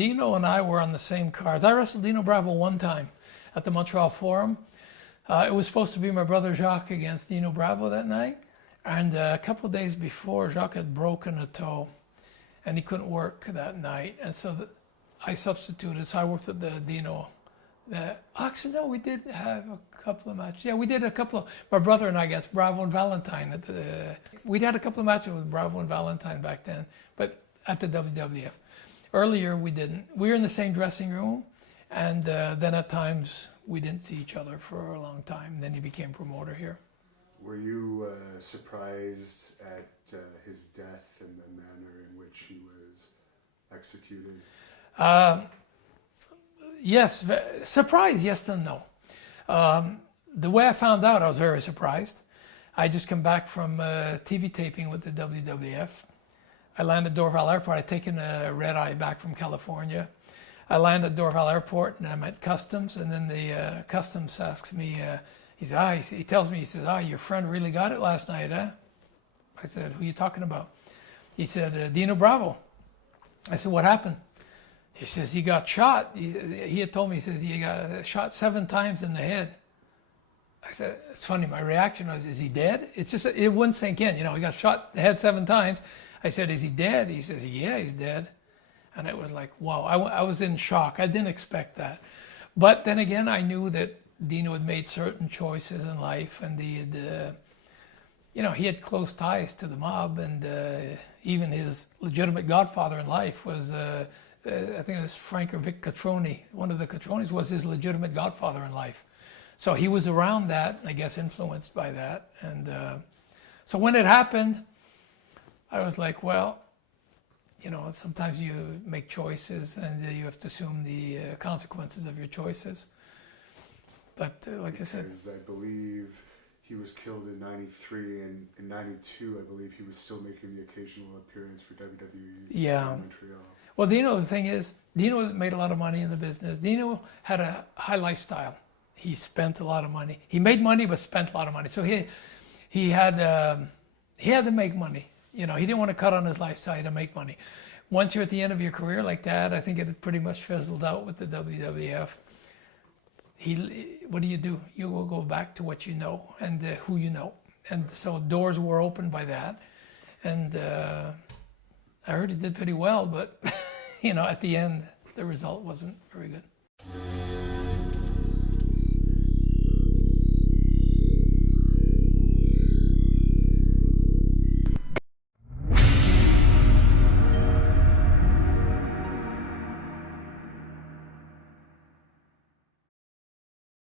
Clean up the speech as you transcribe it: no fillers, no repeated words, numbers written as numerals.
Dino and I were on the same cars. I wrestled Dino Bravo one time at the Montreal Forum. It was supposed to be my brother Jacques against Dino Bravo that night. And a couple of days before, Jacques had broken a toe and he couldn't work that night. And so I substituted. So I worked with the Dino. Actually, no, we did have a couple of matches. Yeah, we did a couple of, my brother and I against Bravo and Valentine. We'd had a couple of matches with Bravo and Valentine back then, but at the WWF. Earlier, we didn't. We were in the same dressing room, and then at times we didn't see each other for a long time. Then he became promoter here. Were you surprised at his death and the manner in which he was executed? Yes, surprised, yes and no. The way I found out, I was very surprised. I just come back from TV taping with the WWF. I landed at Dorval Airport. I'd taken a red eye back from California. I landed at Dorval Airport and I'm at Customs, and then the Customs asks me, he tells me, he says, your friend really got it last night, huh? I said, who are you talking about? He said, Dino Bravo. I said, what happened? He says, he got shot. He had told me, he says, he got shot 7 times in the head. I said, it's funny, my reaction was, is he dead? It's just, it wouldn't sink in. He got shot in the head 7 times. I said, is he dead? He says, yeah, he's dead. And it was like, wow, I was in shock. I didn't expect that. But then again, I knew that Dino had made certain choices in life, and he had close ties to the mob, and even his legitimate godfather in life was, I think it was Frank or Vic Catroni. One of the Catronis was his legitimate godfather in life. So he was around that, I guess influenced by that. And so when it happened, I was like, well, sometimes you make choices and you have to assume the consequences of your choices. But like I said, I believe he was killed in '93, and in '92, I believe he was still making the occasional appearance for WWE in Montreal. Well, Dino, the thing is, Dino made a lot of money in the business. Dino had a high lifestyle. He spent a lot of money. He made money, but spent a lot of money. So he had to make money. He didn't want to cut on his lifestyle. He had to make money. Once you're at the end of your career like that, I think it had pretty much fizzled out with the WWF. What do? You will go back to what you know and who you know. And so doors were opened by that. And I heard he did pretty well, but at the end, the result wasn't very good.